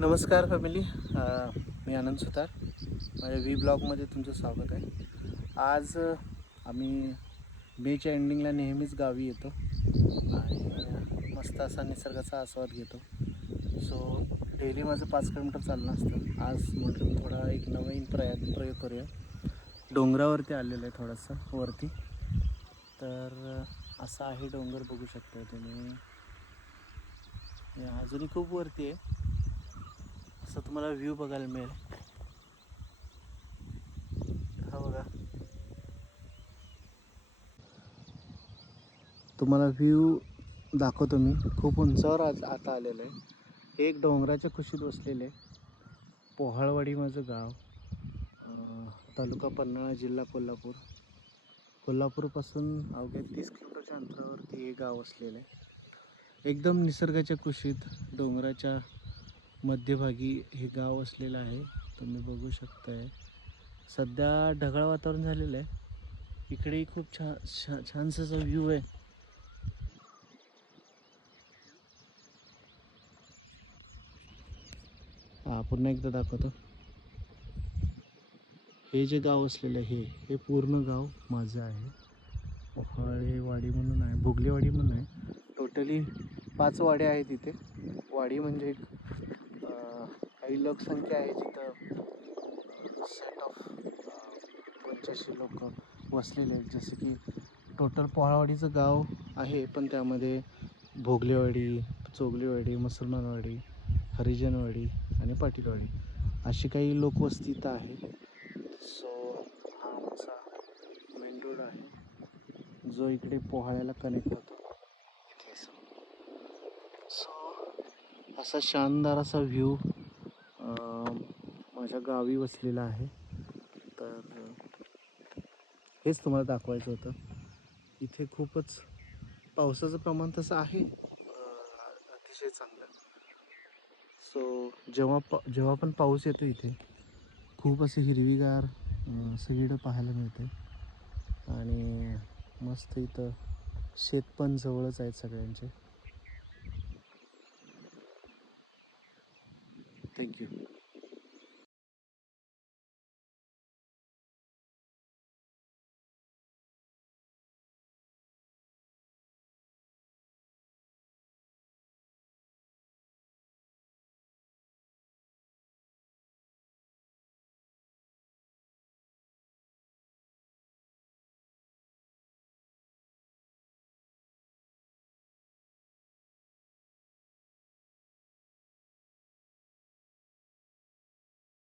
नमस्कार फॅमिली. मी आनंद सुतार. माझ्या ब्लॉगमध्ये तुमचं स्वागत आहे. आज आम्ही मेच्या एंडिंगला नेहमीच गावी येतो आणि मस्त असा निसर्गाचा आस्वाद घेतो. सो डेली माझं 5 किलोमीटर चालणं असतं. आज म्हटलं थोडा एक नवीन प्रयोग करूया. डोंगरावरती आलेलं आहे थोडंसं वरती. तर असा आहे डोंगर, बघू शकता तुम्ही. अजूनही खूप वरती आहे. असं तुम्हाला व्ह्यू बघायला मिळेल. हा बघा, तुम्हाला व्ह्यू दाखवतो मी. खूप उंचावर आता आलेलं आहे. एक डोंगराच्या कुशीत बसलेलं आहे. पोहाळवाडी माझं गाव, तालुका पन्हाळा, जिल्हा कोल्हापूर. कोल्हापूरपासून अवघ्या 30 किलोमीटरच्या अंतरावरती हे गाव असलेलं आहे. एकदम निसर्गाच्या कुशीत डोंगराच्या मध्यभागी हे गाव असलेलं आहे. तुम्ही बघू शकताय. सध्या ढगाळ वातावरण झालेलं आहे. इकडेही खूप छानसा व्ह्यू आहे. पुन्हा एकदा दाखवतो. हे जे गाव असलेलं आहे हे पूर्ण गाव माझं आहे. पोहाळेवाडी म्हणून आहे, भोगलेवाडी म्हणून आहे. टोटली 5 वाड्या आहेत इथे. वाडी म्हणजे एक काही लोकसंख्या आहे जिथं सेट ऑफ 85 लोक वसलेले आहेत. जसे की टोटल पोहाळवाडीचं गाव आहे, पण त्यामध्ये भोगलेवाडी, चोगलेवाडी, मुसलमानवाडी, हरिजनवाडी आणि पाटीलवाडी अशी काही लोकवस्ती इथं आहे. सो हा आमचा मेन रोड आहे जो इकडे पोहाळ्याला कनेक्ट होतो इथे. सो असा शानदार असा व्ह्यू माझ्या गावी वसलेला आहे. तर हेच तुम्हाला दाखवायचं होतं. इथे खूपच पावसाचं प्रमाण तसं आहे अतिशय चांगलं. सो जेव्हा पण पाऊस येतो इथे खूप असे हिरवीगार सगळीकडं पाहायला मिळते. आणि मस्त इथं शेत पण जवळच आहेत सगळ्यांचे. थँक्यू.